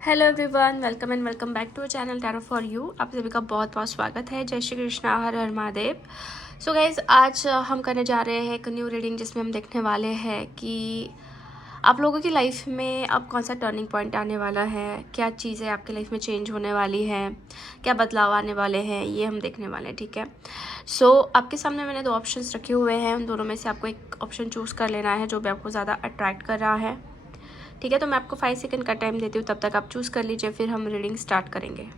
Hello everyone, welcome back to channel tarot for you. आप सभी का बहुत बहुत स्वागत है। जय श्री कृष्णा, हर हर महादेव। सो गाइज, आज हम करने जा रहे हैं एक न्यू रीडिंग जिसमें हम देखने वाले हैं कि आप लोगों की लाइफ में अब कौन सा टर्निंग पॉइंट आने वाला है, क्या चीज़ें आपकी लाइफ में चेंज होने वाली हैं, क्या बदलाव आने वाले हैं, ये हम देखने वाले हैं। ठीक है। सो आपके सामने मैंने दो ऑप्शंस रखे हुए हैं, उन दोनों में से आपको एक ऑप्शन चूज़ कर लेना है जो भी आपको ज़्यादा अट्रैक्ट कर रहा है। ठीक है, तो मैं आपको 5 सेकंड का टाइम देती हूँ, तब तक आप चूज़ कर लीजिए, फिर हम रीडिंग स्टार्ट करेंगे।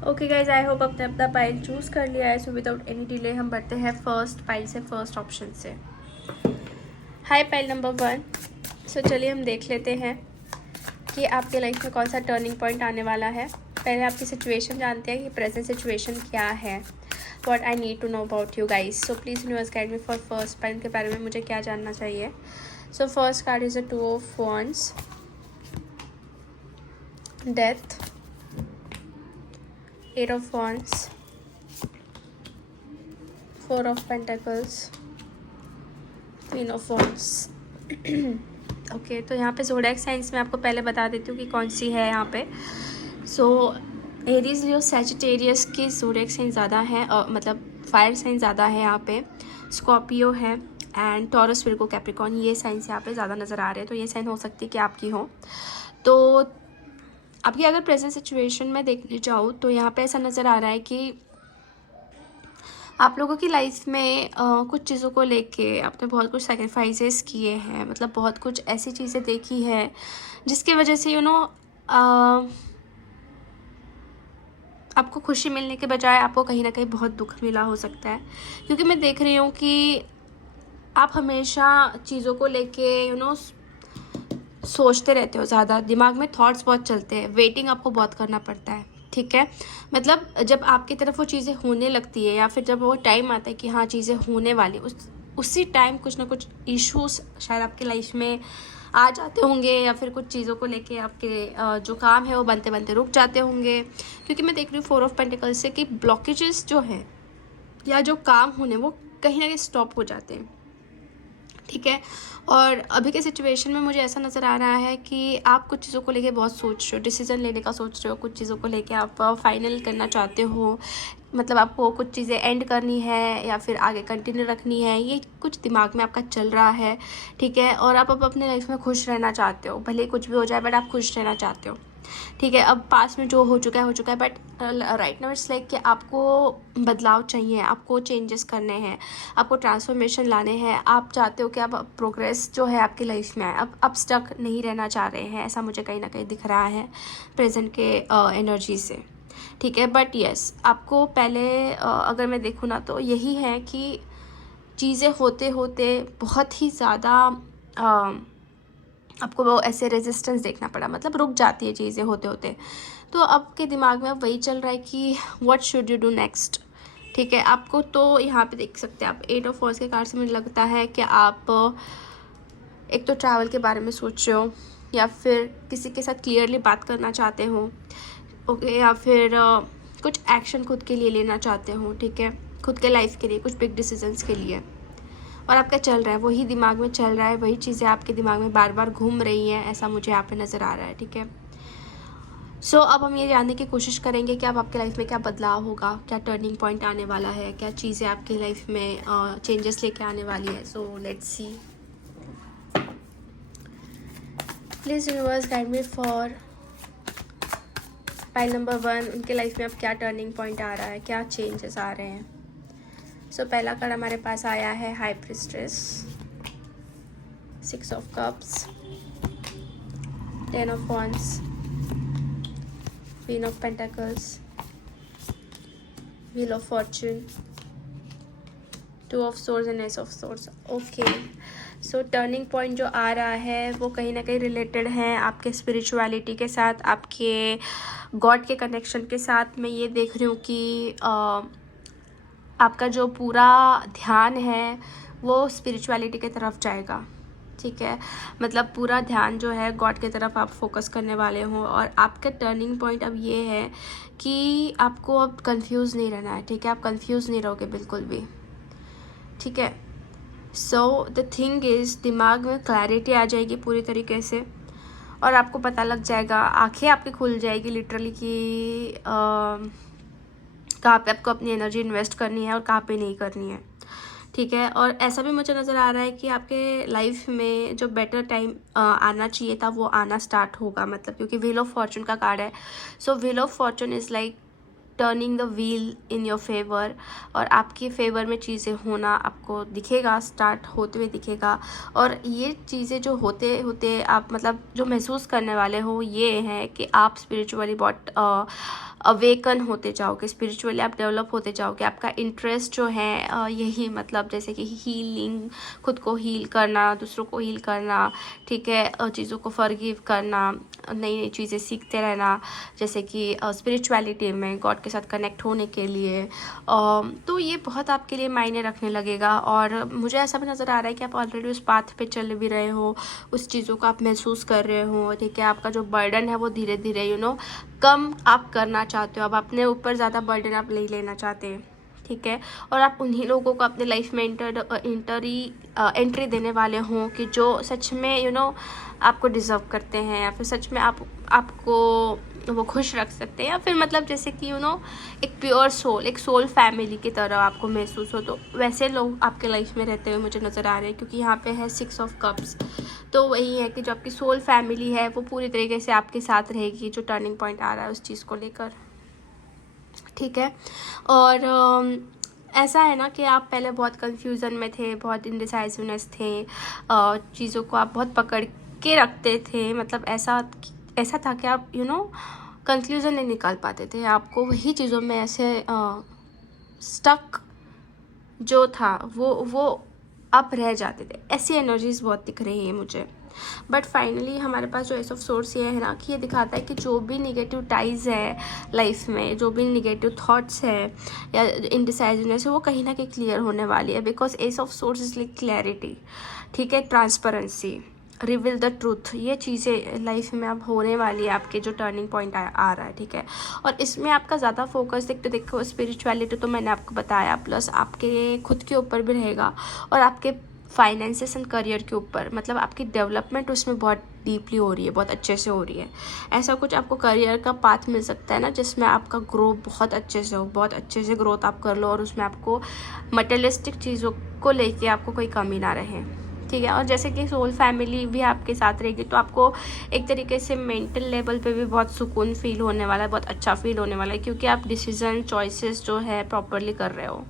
ओके गाइज, आई होप आपने अपना पाइल चूज़ कर लिया है। सो विदाउट एनी डिले हम बढ़ते हैं फर्स्ट पाइल से, फर्स्ट ऑप्शन से। हाय पाइल नंबर 1। सो चलिए हम देख लेते हैं कि आपके लाइफ में कौन सा टर्निंग पॉइंट आने वाला है। पहले आपकी सिचुएशन जानते हैं कि प्रेजेंट सिचुएशन क्या है। What I need to know about you guys. So please universe guide me for first pile के बारे में मुझे क्या जानना चाहिए। So first card is a 2 of wands, death, 8 of wands, 4 of pentacles, Queen of wands। Okay, तो यहाँ पे ज़ोडिएक साइंस में आपको पहले बता देती हूँ कि कौन सी है यहाँ पे। सो एरीज, लियो, सैजिटेरियस की ज़ोडिएक साइन ज़्यादा है, मतलब फायर साइन ज़्यादा है यहाँ पे। स्कॉर्पियो है एंड टॉरस, विर्गो, कैप्रिकॉर्न, ये साइंस यहाँ पे ज़्यादा नज़र आ रहे हैं। तो ये साइन हो सकती है कि आपकी हो। तो आपकी अगर प्रेजेंट सिचुएशन में देखने जाऊँ तो यहाँ पे ऐसा नज़र आ रहा है कि आप लोगों की लाइफ में कुछ चीज़ों को लेके आपने बहुत कुछ सैक्रिफाइसेस किए हैं, मतलब बहुत कुछ ऐसी चीज़ें देखी है जिसकी वजह से आपको खुशी मिलने के बजाय आपको कहीं ना कहीं बहुत दुख मिला हो सकता है। क्योंकि मैं देख रही हूँ कि आप हमेशा चीज़ों को लेके सोचते रहते हो, ज़्यादा दिमाग में थॉट्स बहुत चलते हैं, वेटिंग आपको बहुत करना पड़ता है। ठीक है, मतलब जब आपकी तरफ वो चीज़ें होने लगती है या फिर जब वो टाइम आता है कि हाँ चीज़ें होने वाली, उसी टाइम कुछ ना कुछ इश्यूज शायद आपकी लाइफ में आ जाते होंगे या फिर कुछ चीज़ों को लेके आपके जो काम है वो बनते बनते रुक जाते होंगे। क्योंकि मैं देख रही हूँ 4 ऑफ पेंटिकल्स से कि ब्लॉकेजेस जो हैं या जो काम होने वो कहीं ना कहीं स्टॉप हो जाते हैं। ठीक है, और अभी के सिचुएशन में मुझे ऐसा नज़र आ रहा है कि आप कुछ चीज़ों को लेके बहुत सोच रहे हो, डिसीजन लेने का सोच रहे हो, कुछ चीज़ों को लेके आप फाइनल करना चाहते हो, मतलब आपको कुछ चीज़ें एंड करनी है या फिर आगे कंटिन्यू रखनी है, ये कुछ दिमाग में आपका चल रहा है। ठीक है, और आप अब अपने लाइफ में खुश रहना चाहते हो, भले कुछ भी हो जाए बट आप खुश रहना चाहते हो। ठीक है, अब पास में जो हो चुका है but right now it's like कि आपको बदलाव चाहिए, आपको चेंजेस करने हैं, आपको ट्रांसफॉर्मेशन लाने हैं। आप चाहते हो कि आप प्रोग्रेस जो है आपकी लाइफ में आए, अब स्टक नहीं रहना चाह रहे हैं, ऐसा मुझे कहीं ना कहीं दिख रहा है प्रेजेंट के एनर्जी से। ठीक है, बट यस, आपको पहले अगर मैं देखूँ ना तो यही है कि चीज़ें होते होते बहुत ही ज़्यादा आपको वो ऐसे रेजिस्टेंस देखना पड़ा, मतलब रुक जाती है चीज़ें होते होते। तो आपके दिमाग में अब वही चल रहा है कि what should you do next. ठीक है, आपको तो यहाँ पे देख सकते हैं आप 8 ऑफ वॉन्ड्स के कार्ड से मुझे लगता है कि आप एक तो ट्रैवल के बारे में सोच रहे हो या फिर किसी के साथ क्लियरली बात करना चाहते हो। ओके, या फिर कुछ एक्शन खुद के लिए लेना चाहते हो। ठीक है, खुद के लाइफ के लिए कुछ बिग डिसीजंस के लिए, और आपका चल रहा है वही दिमाग में चल रहा है, वही चीज़ें आपके दिमाग में बार बार घूम रही हैं, ऐसा मुझे यहाँ पे नज़र आ रहा है। ठीक है, सो अब हम ये जानने की कोशिश करेंगे कि अब आपके लाइफ में क्या बदलाव होगा, क्या टर्निंग पॉइंट आने वाला है, क्या चीज़ें आपकी लाइफ में चेंजेस लेके आने वाली है। So let's see, please universe guide me for pile number 1। उनके लाइफ में अब क्या टर्निंग पॉइंट आ रहा है, क्या चेंजेस आ रहे हैं। सो पहला कार्ड हमारे पास आया है high prestress, 6 of cups, 10 of wands, Queen of Pentacles, Wheel of Fortune, 2 of Swords and Ace of Swords। Okay, so turning point जो आ रहा है वो कहीं ना कहीं रिलेटेड है आपके स्पिरिचुअलिटी के साथ, आपके गॉड के कनेक्शन के साथ। मैं ये देख रही हूँ कि आपका जो पूरा ध्यान है वो स्पिरिचुअलिटी की तरफ जाएगा, ठीक है। मतलब पूरा ध्यान जो है गॉड की तरफ आप फोकस करने वाले हो। और आपका टर्निंग पॉइंट अब ये है कि आपको अब कंफ्यूज नहीं रहना है, ठीक है। आप कंफ्यूज नहीं रहोगे बिल्कुल भी, ठीक है। सो द थिंग इज़, दिमाग में क्लैरिटी आ जाएगी पूरी तरीके से, और आपको पता लग जाएगा, आंखें आपकी खुल जाएगी लिटरली कि कहाँ पे आपको अपनी एनर्जी इन्वेस्ट करनी है और कहाँ पे नहीं करनी है, ठीक है। और ऐसा भी मुझे नज़र आ रहा है कि आपके लाइफ में जो बेटर टाइम आना चाहिए था वो आना स्टार्ट होगा, मतलब क्योंकि व्हील ऑफ फॉर्चून का कार्ड है। So wheel of fortune is like turning the wheel in your favour, और आपके फेवर में चीज़ें होना आपको दिखेगा, स्टार्ट होते हुए दिखेगा। और ये चीज़ें जो होते होते आप मतलब जो महसूस करने वाले हो ये है कि आप स्पिरिचुअली बहुत अवेकन होते जाओगे, स्पिरिचुअली आप डेवलप होते जाओगे। आपका इंटरेस्ट जो है यही मतलब जैसे कि हीलिंग, खुद को हील करना, दूसरों को हील करना, ठीक है, चीज़ों को फॉरगिव करना, नई नई चीज़ें सीखते रहना, जैसे कि स्पिरिचुअलिटी में गॉड के साथ कनेक्ट होने के लिए। तो ये बहुत आपके लिए मायने रखने लगेगा। और मुझे ऐसा भी नज़र आ रहा है कि आप ऑलरेडी उस पाथ पे चल भी रहे हो, उस चीज़ों को आप महसूस कर रहे हो, ठीक है। आपका जो बर्डन है वो धीरे धीरे कम आप करना चाहते हो, अब अपने ऊपर ज़्यादा बर्डन आप नहीं लेना चाहते, ठीक है। और आप उन्हीं लोगों को अपने लाइफ में एंट्री देने वाले हों कि जो सच में आपको डिज़र्व करते हैं, या फिर सच में आपको वो खुश रख सकते हैं, या फिर मतलब जैसे कि एक प्योर सोल, एक सोल फैमिली की तरह आपको महसूस हो। तो वैसे लोग आपके लाइफ में रहते हुए मुझे नज़र आ रहे हैं, क्योंकि यहाँ पे है 6 ऑफ कप्स। तो वही है कि जो आपकी सोल फैमिली है वो पूरी तरीके से आपके साथ रहेगी, जो टर्निंग पॉइंट आ रहा है उस चीज़ को लेकर, ठीक है। और ऐसा है ना कि आप पहले बहुत कंफ्यूजन में थे, बहुत इनडिसाइसिवनेस थे, चीज़ों को आप बहुत पकड़ के रखते थे, मतलब ऐसा था कि आप कंक्लूज़न नहीं निकाल पाते थे, आपको वही चीज़ों में ऐसे स्टक जो था वो आप रह जाते थे। ऐसी एनर्जीज बहुत दिख रही है मुझे। बट फाइनली हमारे पास जो एस ऑफ सोर्स ये है ना कि ये दिखाता है कि जो भी निगेटिव टाइज है लाइफ में, जो भी निगेटिव थॉट्स है या इनडिसाइजनेस है, वो कहीं ना कहीं क्लियर होने वाली है। Because S of source is like clarity, ठीक है, ट्रांसपेरेंसी, रिवील द ट्रूथ, ये चीज़ें लाइफ में अब होने वाली है आपके जो टर्निंग पॉइंट आ रहा है, ठीक है। और इसमें आपका ज़्यादा फोकस देखो स्पिरिचुअलिटी तो मैंने आपको बताया, प्लस आपके खुद के ऊपर भी रहेगा और आपके फाइनेंसेस एंड करियर के ऊपर, मतलब आपकी डेवलपमेंट उसमें बहुत डीपली हो रही है, बहुत अच्छे से हो रही है। ऐसा कुछ आपको करियर का पाथ मिल सकता है ना जिसमें आपका ग्रो बहुत अच्छे से हो, बहुत अच्छे से ग्रोथ आप कर लो, और उसमें आपको मटेरियलिस्टिक चीज़ों को लेके आपको कोई कमी ना रहे, ठीक है। और जैसे कि सोल फैमिली भी आपके साथ रहेगी तो आपको एक तरीके से मेंटल लेवल पे भी बहुत सुकून फील होने वाला है, बहुत अच्छा फील होने वाला है, क्योंकि आप डिसीजन चॉइसेस जो है प्रॉपरली कर रहे हो,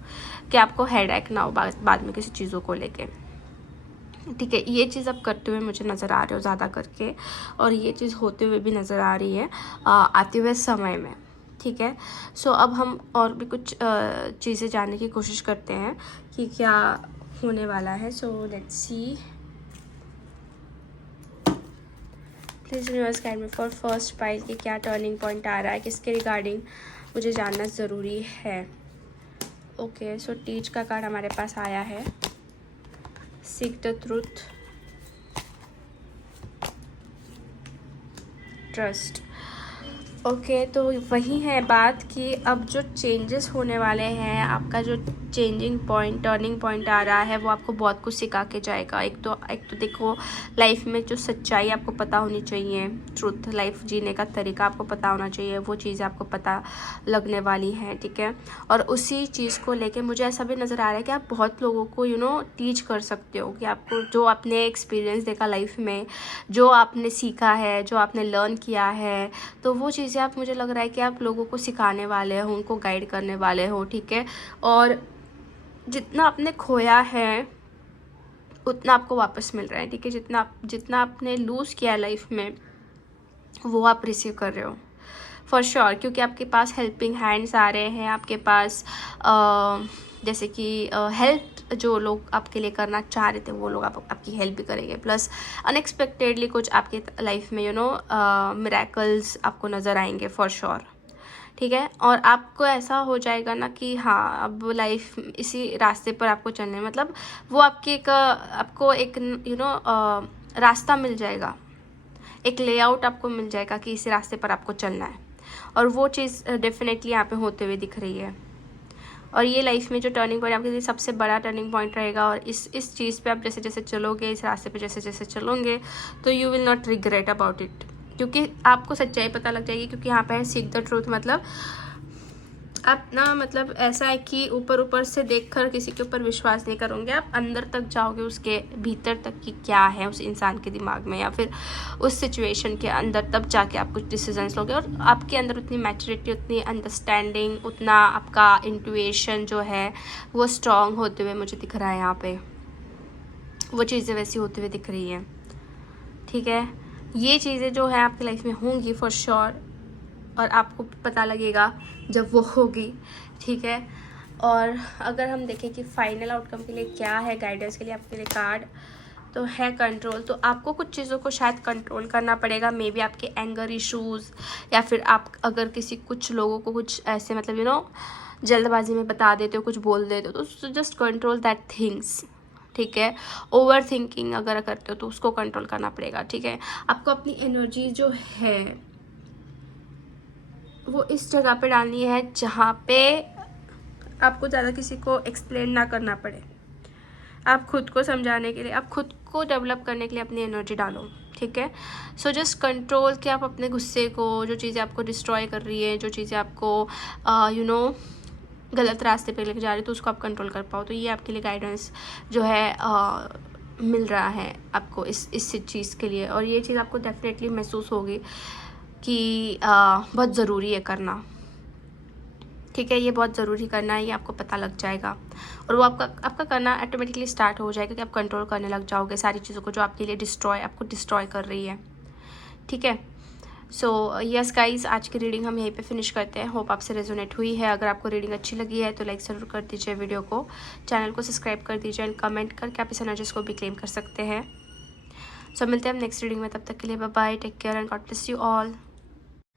कि आपको हेडेक ना हो बाद में किसी चीज़ों को लेके, ठीक है। ये चीज़ आप करते हुए मुझे नज़र आ रहे हो ज़्यादा करके, और ये चीज़ होते हुए भी नज़र आ रही है आते हुए समय में, ठीक है। सो अब हम और भी कुछ चीज़ें जानने की कोशिश करते हैं कि क्या होने वाला है। So let's see, please universe guide me for first pile कि क्या टर्निंग पॉइंट आ रहा है, किसके रिगार्डिंग मुझे जानना ज़रूरी है। ओके, सो टीच का कार्ड हमारे पास आया है, seek the truth, trust. Okay, तो वही है बात कि अब जो चेंजेस होने वाले हैं, आपका जो चेंजिंग पॉइंट, टर्निंग पॉइंट आ रहा है, वो आपको बहुत कुछ सिखा के जाएगा। एक तो देखो, लाइफ में जो सच्चाई आपको पता होनी चाहिए, ट्रूथ, लाइफ जीने का तरीका आपको पता होना चाहिए, वो चीज़ आपको पता लगने वाली है, ठीक है। और उसी चीज़ को लेके मुझे ऐसा भी नज़र आ रहा है कि आप बहुत लोगों को टीच कर सकते हो, कि आपको जो आपने एक्सपीरियंस देखा लाइफ में, जो आपने सीखा है, जो आपने लर्न किया है, तो वो चीज़ें आप, मुझे लग रहा है कि आप लोगों को सिखाने वाले हो, उनको गाइड करने वाले हो, ठीक है। और जितना आपने खोया है उतना आपको वापस मिल रहा है, ठीक है। जितना आपने लूज़ किया है लाइफ में वो आप रिसीव कर रहे हो फॉर श्योर, क्योंकि आपके पास हेल्पिंग हैंड्स आ रहे हैं, आपके पास जैसे कि हेल्प जो लोग आपके लिए करना चाह रहे थे वो लोग आपकी हेल्प भी करेंगे, प्लस अनएक्सपेक्टेडली कुछ आपके लाइफ में मिरेकल्स आपको नज़र आएंगे फॉर श्योर, ठीक है। और आपको ऐसा हो जाएगा ना कि हाँ अब लाइफ इसी रास्ते पर आपको चलना है, मतलब वो आपको एक रास्ता मिल जाएगा, एक लेआउट आपको मिल जाएगा कि इसी रास्ते पर आपको चलना है, और वो चीज़ डेफिनेटली यहाँ पे होते हुए दिख रही है। और ये लाइफ में जो टर्निंग पॉइंट आपके लिए सबसे बड़ा टर्निंग पॉइंट रहेगा, और इस चीज़ पे आप जैसे जैसे चलोगे, इस रास्ते पे जैसे जैसे चलोगे, तो you will not regret about it, क्योंकि आपको सच्चाई पता लग जाएगी। क्योंकि यहाँ पे है सीक द ट्रूथ, मतलब आप ना, मतलब ऐसा है कि ऊपर ऊपर से देखकर किसी के ऊपर विश्वास नहीं करोगे, आप अंदर तक जाओगे, उसके भीतर तक कि क्या है उस इंसान के दिमाग में या फिर उस सिचुएशन के अंदर, तब जाके आप कुछ डिसीजंस लोगे। और आपके अंदर उतनी मैच्योरिटी, उतनी अंडरस्टैंडिंग, उतना आपका इंट्यूशन जो है वो स्ट्रॉन्ग होते हुए मुझे दिख रहा है यहाँ पे, वो चीज़ें वैसी होती हुई दिख रही हैं। ठीक है, ये चीज़ें जो है आपकी लाइफ में होंगी फॉर श्योर, और आपको पता लगेगा जब वो होगी। ठीक है, और अगर हम देखें कि फाइनल आउटकम के लिए क्या है गाइडेंस के लिए आपके लिए कार्ड, तो है कंट्रोल। तो आपको कुछ चीज़ों को शायद कंट्रोल करना पड़ेगा, मे बी आपके एंगर इश्यूज़, या फिर आप अगर कुछ लोगों को कुछ ऐसे मतलब जल्दबाजी में बता देते हो, कुछ बोल देते हो, तो जस्ट कंट्रोल दैट थिंग्स। ठीक है, ओवर थिंकिंग अगर करते हो तो उसको कंट्रोल करना पड़ेगा। ठीक है, आपको अपनी एनर्जी जो है वो इस जगह पे डालनी है जहाँ पे आपको ज़्यादा किसी को एक्सप्लेन ना करना पड़े, आप खुद को समझाने के लिए, आप खुद को डेवलप करने के लिए अपनी एनर्जी डालो। ठीक है, सो जस्ट कंट्रोल कि आप अपने गुस्से को, जो चीज़ें आपको डिस्ट्रॉय कर रही है, जो चीज़ें आपको गलत रास्ते पे लेके जा रही है, तो उसको आप कंट्रोल कर पाओ। तो ये आपके लिए गाइडेंस जो है मिल रहा है आपको इस चीज़ के लिए, और ये चीज़ आपको डेफिनेटली महसूस होगी कि बहुत ज़रूरी है करना। ठीक है, ये बहुत ज़रूरी करना है, ये आपको पता लग जाएगा, और वो आपका करना ऑटोमेटिकली स्टार्ट हो जाएगा कि आप कंट्रोल करने लग जाओगे सारी चीज़ों को जो आपके लिए आपको डिस्ट्रॉय कर रही है। ठीक है, सो यस गाइस, आज की रीडिंग हम यहीं पे फिनिश करते हैं। होप आपसे रेजोनेट हुई है। अगर आपको रीडिंग अच्छी लगी है तो लाइक ज़रूर कर दीजिए वीडियो को, चैनल को सब्सक्राइब कर दीजिए, एंड कमेंट करके आप इस एनर्जीज को भी क्लेम कर सकते हैं। सो मिलते हैं हम नेक्स्ट रीडिंग में, तब तक के लिए bye bye, take care and God bless you all.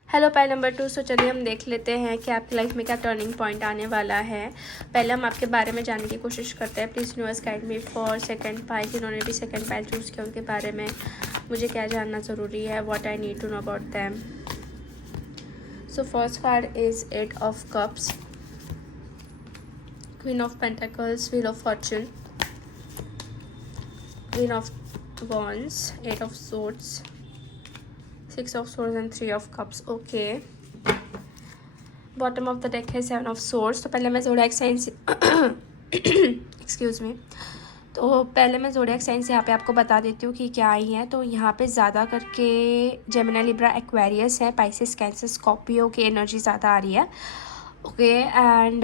Hello pile number 2। So चलिए हम देख लेते हैं कि आपकी लाइफ में क्या टर्निंग पॉइंट आने वाला है। पहले हम आपके बारे में जानने की कोशिश करते हैं। Please universe guide me for second pile, जिन्होंने भी सेकंड पाइल चूज़ किया उनके बारे में मुझे क्या जानना ज़रूरी है, what I need to know about them. So first card is 8 of cups, queen of pentacles, wheel of fortune, queen of wands, 8 of swords, 6 of swords and 3 of cups. Okay, bottom of the deck है 7 of swords। तो पहले मैं zodiac sign से excuse me, तो पहले मैं zodiac sign से यहाँ पे आपको बता देती हूँ कि क्या आई है। तो यहाँ पे ज़्यादा करके जेमिनी, लिब्रा, एक्वेरियस है, पाइसेस, कैंसर, स्कॉर्पियो की एनर्जी ज़्यादा आ रही है। ओके, एंड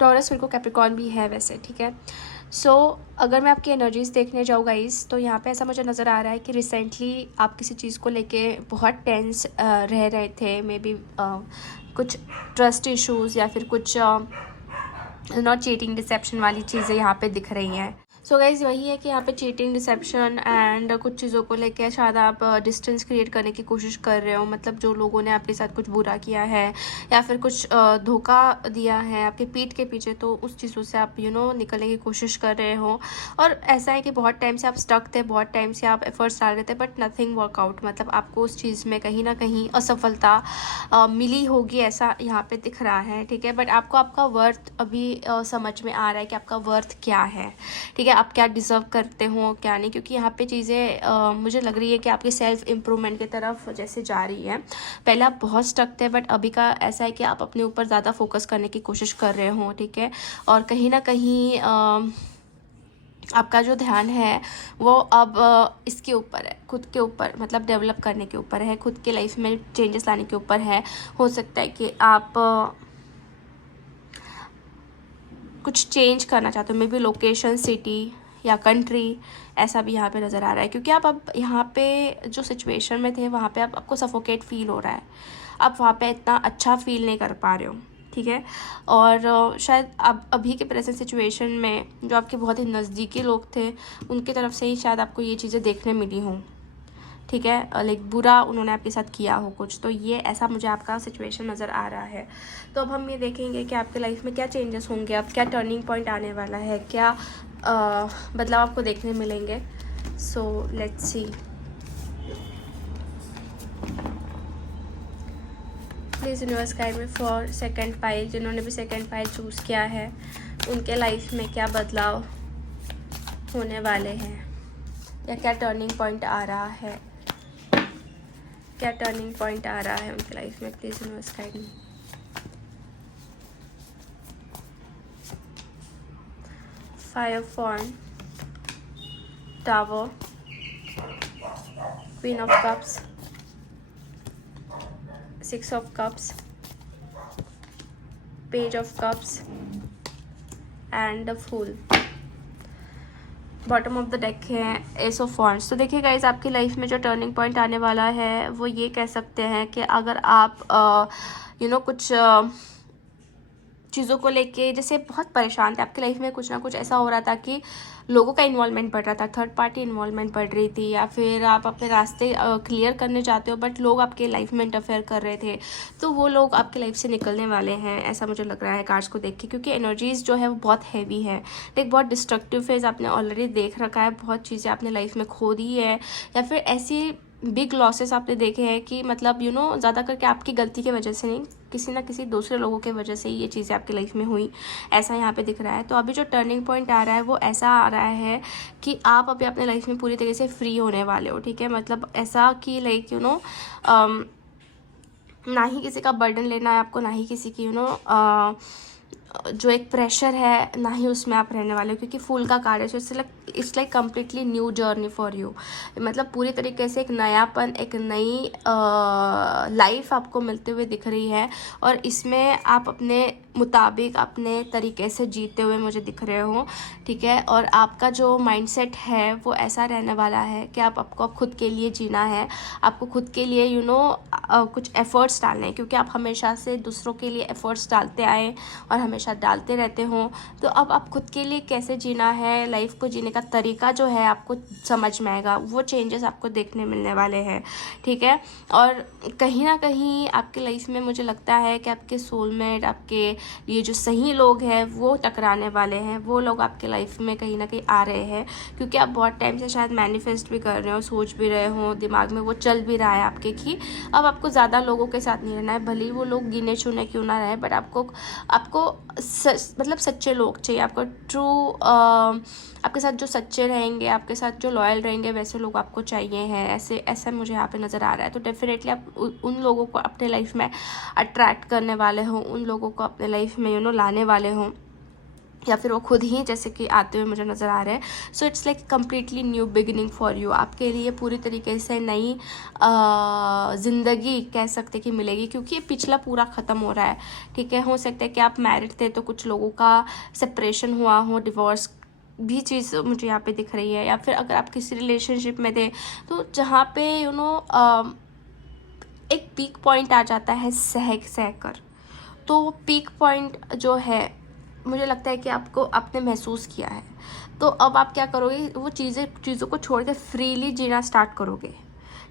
टॉरस, फिर को कैप्रिकॉर्न भी है वैसे। ठीक है, सो अगर मैं आपकी एनर्जीज़ देखने जाऊँ गाइस, तो यहाँ पे ऐसा मुझे नज़र आ रहा है कि रिसेंटली आप किसी चीज़ को लेके बहुत टेंस रह रहे थे, मे बी कुछ ट्रस्ट इश्यूज़ या फिर कुछ नॉट चीटिंग, डिसेप्शन वाली चीज़ें यहाँ पे दिख रही हैं। सो गाइज़ वही है कि यहाँ पे चीटिंग, डिसेप्शन एंड कुछ चीज़ों को लेकर शायद आप डिस्टेंस क्रिएट करने की कोशिश कर रहे हो। मतलब जो लोगों ने आपके साथ कुछ बुरा किया है या फिर कुछ धोखा दिया है आपके पीठ के पीछे, तो उस चीज़ों से आप निकलने की कोशिश कर रहे हो। और ऐसा है कि बहुत टाइम से आप स्टक थे, बहुत टाइम से आप एफर्ट्स डाल रहे थे, बट नथिंग वर्कआउट। मतलब आपको उस चीज़ में कहीं ना कहीं असफलता मिली होगी, ऐसा यहाँ पे दिख रहा है। ठीक है, बट आपको आपका वर्थ अभी समझ में आ रहा है कि आपका वर्थ क्या है। ठीक है, आप क्या डिज़र्व करते हो क्या नहीं, क्योंकि यहाँ पे चीज़ें मुझे लग रही है कि आपके सेल्फ इम्प्रूवमेंट की तरफ जैसे जा रही है। पहले आप बहुत स्टक थे, बट अभी का ऐसा है कि आप अपने ऊपर ज़्यादा फोकस करने की कोशिश कर रहे हो। ठीक है, और कहीं ना कहीं आपका जो ध्यान है वो अब इसके ऊपर है, खुद के ऊपर, मतलब डेवलप करने के ऊपर है, खुद के लाइफ में चेंजेस लाने के ऊपर है। हो सकता है कि आप कुछ चेंज करना चाहते हो, मे बी लोकेशन, सिटी या कंट्री, ऐसा भी यहाँ पे नज़र आ रहा है। क्योंकि आप अब यहाँ पे जो सिचुएशन में थे वहाँ पे आपको सफोकेट फील हो रहा है, आप वहाँ पे इतना अच्छा फील नहीं कर पा रहे हो। ठीक है, और शायद अब अभी के प्रेजेंट सिचुएशन में जो आपके बहुत ही नज़दीकी लोग थे उनकी तरफ से ही शायद आपको ये चीज़ें देखने मिली हों। ठीक है, लाइक बुरा उन्होंने आपके साथ किया हो कुछ, तो ये ऐसा मुझे आपका सिचुएशन नज़र आ रहा है। तो अब हम ये देखेंगे कि आपके लाइफ में क्या चेंजेस होंगे, अब क्या टर्निंग पॉइंट आने वाला है, क्या बदलाव आपको देखने मिलेंगे। So let's see. Please universe guide me for second pile, जिन्होंने भी सेकंड पाइल चूज़ किया है उनके लाइफ में क्या बदलाव होने वाले हैं, या क्या टर्निंग पॉइंट आ रहा है, क्या टर्निंग पॉइंट आ रहा है उनके लाइफ में। Please universe guide me. Five of wand, tower, queen of cups, six of cups, page of cups and the fool. Bottom of the deck है एस ऑफ वॉन्ड्स। तो देखिए गाइज, आपकी life में जो टर्निंग पॉइंट आने वाला है वो ये कह सकते हैं कि अगर आप कुछ चीज़ों को लेके जैसे बहुत परेशान थे, आपकी लाइफ में कुछ ना कुछ ऐसा हो रहा था कि लोगों का इन्वॉल्वमेंट बढ़ रहा था, थर्ड पार्टी इन्वॉल्वमेंट बढ़ रही थी, या फिर आप अपने रास्ते क्लियर करने जाते हो बट लोग आपके लाइफ में इंटरफेयर कर रहे थे, तो वो लोग आपके लाइफ से निकलने वाले हैं, ऐसा मुझे लग रहा है कार्ड्स को देख के, क्योंकि एनर्जीज़ जो है वो बहुत हैवी है। एक बहुत डिस्ट्रक्टिव फेज आपने ऑलरेडी देख रखा है, बहुत चीज़ें आपने लाइफ में खो दी है, या फिर ऐसी बिग लॉसेस आपने देखे हैं कि मतलब ज़्यादा करके आपकी गलती की वजह से नहीं, किसी ना किसी दूसरे लोगों के वजह से ही ये चीज़ें आपकी लाइफ में हुई, ऐसा यहाँ पे दिख रहा है। तो अभी जो टर्निंग पॉइंट आ रहा है वो ऐसा आ रहा है कि आप अभी अपने लाइफ में पूरी तरीके से फ्री होने वाले हो, ठीक है। मतलब ऐसा कि लाइक ना ही किसी का बर्डन लेना है आपको, ना ही किसी की जो एक प्रेशर है, ना ही उसमें आप रहने वाले हो, क्योंकि फूल का कार्ड है। So it's like completely new journey for you. मतलब पूरी तरीके से एक नयापन, एक नई लाइफ आपको मिलते हुए दिख रही है, और इसमें आप अपने मुताबिक अपने तरीके से जीते हुए मुझे दिख रहे हो, ठीक है। और आपका जो माइंडसेट है वो ऐसा रहने वाला है कि आपको खुद के लिए जीना है, आपको खुद के लिए कुछ एफर्ट्स डालने हैं, क्योंकि आप हमेशा से दूसरों के लिए एफर्ट्स डालते आए और हमेशा डालते रहते हो। तो अब आप खुद के लिए कैसे जीना है, लाइफ को जीने का तरीका जो है आपको समझ में आएगा, वो चेंजेस आपको देखने मिलने वाले हैं, ठीक है। और कहीं ना कहीं आपकी लाइफ में मुझे लगता है कि आपके सोलमेट, आपके ये जो सही लोग हैं वो टकराने वाले हैं, वो लोग आपके लाइफ में कहीं ना कहीं आ रहे हैं, क्योंकि आप बहुत टाइम से शायद मैनिफेस्ट भी कर रहे हो, सोच भी रहे हो, दिमाग में वो चल भी रहा है आपके कि अब आपको ज़्यादा लोगों के साथ नहीं रहना है, भले ही वो लोग गिने चुने क्यों ना रहे, बट आपको मतलब सच्चे लोग चाहिए, आपको ट्रू आपके साथ जो सच्चे रहेंगे, आपके साथ जो लॉयल रहेंगे, वैसे लोग आपको चाहिए हैं, ऐसा मुझे यहाँ पे नज़र आ रहा है। तो डेफिनेटली आप उन लोगों को अपने लाइफ में अट्रैक्ट करने वाले हो, उन लोगों को अपने लाइफ में लाने वाले हो, या फिर वो खुद ही जैसे कि आते हुए मुझे नज़र आ रहे हैं। So it's like completely new beginning for you. आपके लिए पूरी तरीके से नई ज़िंदगी कह सकते कि मिलेगी, क्योंकि ये पिछला पूरा ख़त्म हो रहा है, ठीक है। हो सकता है कि आप मैरिड थे तो कुछ लोगों का सेपरेशन हुआ हो, डिवोर्स भी चीज़ मुझे यहाँ पे दिख रही है, या फिर अगर आप किसी रिलेशनशिप में थे तो जहाँ पे एक पीक पॉइंट आ जाता है सह कर, तो पीक पॉइंट जो है मुझे लगता है कि आपने महसूस किया है। तो अब आप क्या करोगे, वो चीज़ों को छोड़ के फ्रीली जीना स्टार्ट करोगे,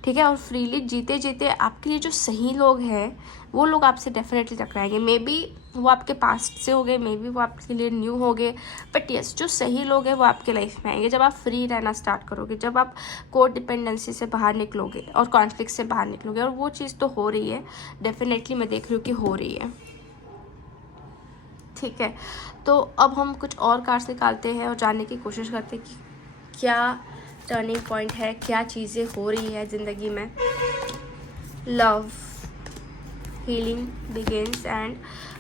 ठीक है। और फ्रीली जीते जीते आपके लिए जो सही लोग हैं वो लोग आपसे डेफिनेटली टकराएंगे। मे बी वो आपके पास्ट से हो गए, मे बी वो आपके लिए न्यू हो गए, बट यस जो सही लोग हैं वो आपके लाइफ में आएंगे जब आप फ्री रहना स्टार्ट करोगे, जब आप कोड डिपेंडेंसी से बाहर निकलोगे और कॉन्फ्लिक्ट से बाहर निकलोगे। और वो चीज़ तो हो रही है, डेफिनेटली मैं देख रही हूँ कि हो रही है, ठीक है। तो अब हम कुछ और कार्ड्स निकालते हैं और जानने की कोशिश करते हैं कि क्या टर्निंग पॉइंट है, क्या चीज़ें हो रही है ज़िंदगी में। Love, healing begins and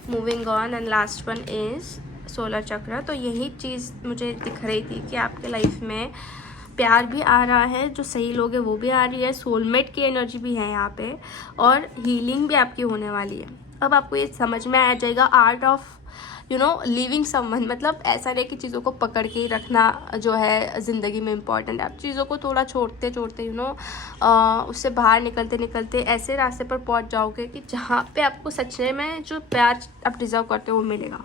moving on, and last one is solar चक्र। तो यही चीज़ मुझे दिख रही थी कि आपके लाइफ में प्यार भी आ रहा है, जो सही लोग हैं वो भी आ रही है, सोलमेट की एनर्जी भी है यहाँ पे, और हीलिंग भी आपकी होने वाली है। अब आपको ये समझ में आ जाएगा आर्ट ऑफ लिविंग समवन। मतलब ऐसा नहीं कि चीज़ों को पकड़ के ही रखना जो है ज़िंदगी में इम्पॉर्टेंट है, आप चीज़ों को थोड़ा छोड़ते छोड़ते उससे बाहर निकलते निकलते ऐसे रास्ते पर पहुंच जाओगे कि जहाँ पे आपको सच्चे में जो प्यार आप डिज़र्व करते हो वो मिलेगा,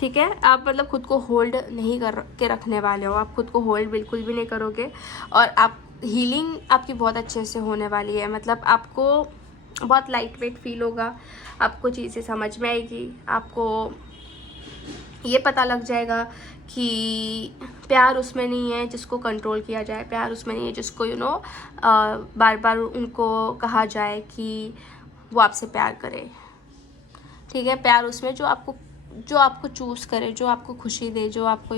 ठीक है। आप मतलब खुद को होल्ड नहीं कर के रखने वाले हो, आप खुद को होल्ड बिल्कुल भी नहीं करोगे, और आप हीलिंग आपकी बहुत अच्छे से होने वाली है। मतलब आपको बहुत लाइट वेट फील होगा, आपको चीज़ें समझ में आएगी, आपको ये पता लग जाएगा कि प्यार उसमें नहीं है जिसको कंट्रोल किया जाए, प्यार उसमें नहीं है जिसको बार बार उनको कहा जाए कि वो आपसे प्यार करे। ठीक है, प्यार उसमें जो आपको चूज़ करे, जो आपको खुशी दे, जो आपको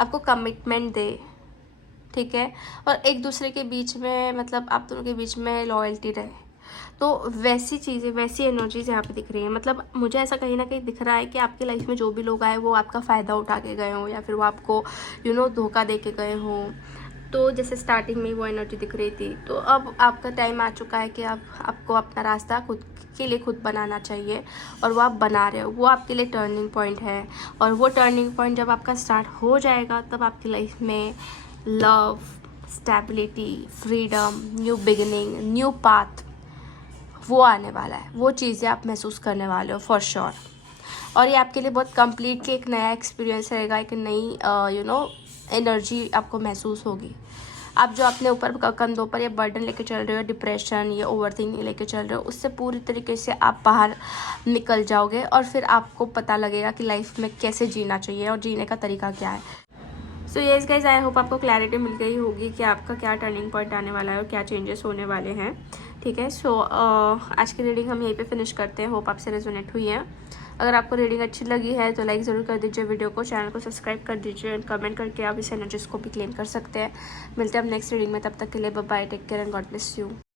आपको कमिटमेंट दे। ठीक है, और एक दूसरे के बीच में, मतलब आप दोनों के बीच में लॉयल्टी रहे। तो वैसी चीज़ें, वैसी एनर्जीज यहाँ पे दिख रही हैं। मतलब मुझे ऐसा कहीं ना कहीं दिख रहा है कि आपकी लाइफ में जो भी लोग आए वो आपका फ़ायदा उठा के गए हों, या फिर वो आपको धोखा दे के गए हों। तो जैसे स्टार्टिंग में वो एनर्जी दिख रही थी, तो अब आपका टाइम आ चुका है कि आपको अपना रास्ता खुद के लिए खुद बनाना चाहिए, और वो आप बना रहे हो। वो आपके लिए टर्निंग पॉइंट है, और वो टर्निंग पॉइंट जब आपका स्टार्ट हो जाएगा तब आपकी लाइफ में love, stability, freedom, new beginning, new path वो आने वाला है। वो चीज़ें आप महसूस करने वाले हो फॉर श्योर। और ये आपके लिए बहुत कम्प्लीटली एक नया एक्सपीरियंस रहेगा, एक नई एनर्जी आपको महसूस होगी। आप जो अपने ऊपर कंधों पर ये बर्डन लेके चल रहे हो, डिप्रेशन, ये ओवरथिंकिंग लेके चल रहे हो, उससे पूरी तरीके से आप बाहर निकल जाओगे, और फिर आपको पता लगेगा कि लाइफ में कैसे जीना चाहिए और जीने का तरीका क्या है। So yes guys, I hope आपको क्लैरिटी मिल गई होगी कि आपका क्या टर्निंग पॉइंट आने वाला है और क्या चेंजेस होने वाले हैं। ठीक है, सो आज की रीडिंग हम यहीं पे फिनिश करते हैं। होप आपसे रेजोनेट हुई है। अगर आपको रीडिंग अच्छी लगी है तो लाइक ज़रूर कर दीजिए वीडियो को, चैनल को सब्सक्राइब कर दीजिए, एंड कमेंट करके आप इस एनर्जीज को भी क्लेम कर सकते हैं। मिलते हैं अब नेक्स्ट रीडिंग में, तब तक के लिए bye bye, take care and God bless you.